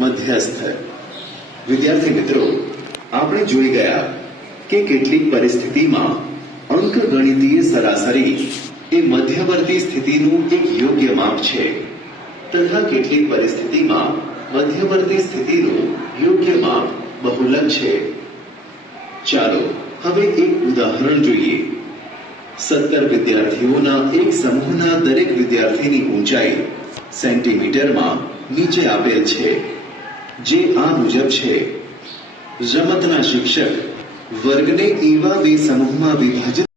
મધ્યસ્થ। વિદ્યાર્થી મિત્રો, આપણે જોઈ ગયા કે કેટલીક પરિસ્થિતિમાં અંકગણિતીય સરાસરી એ મધ્યવર્તી સ્થિતિનું એક યોગ્ય માપ છે તથા કેટલીક પરિસ્થિતિમાં મધ્યવર્તી સ્થિતિનું યોગ્ય માપ બહુલક છે। ચાલો હવે એક ઉદાહરણ જોઈએ। 17 વિદ્યાર્થીઓના એક સમૂહના દરેક વિદ્યાર્થીની ઊંચાઈ સેન્ટીમીટરમાં નીચે આપેલ છે, જે આ મુજબ છે। રમતના શિક્ષક વર્ગને એવા બે સમૂહમાં વિભાજિત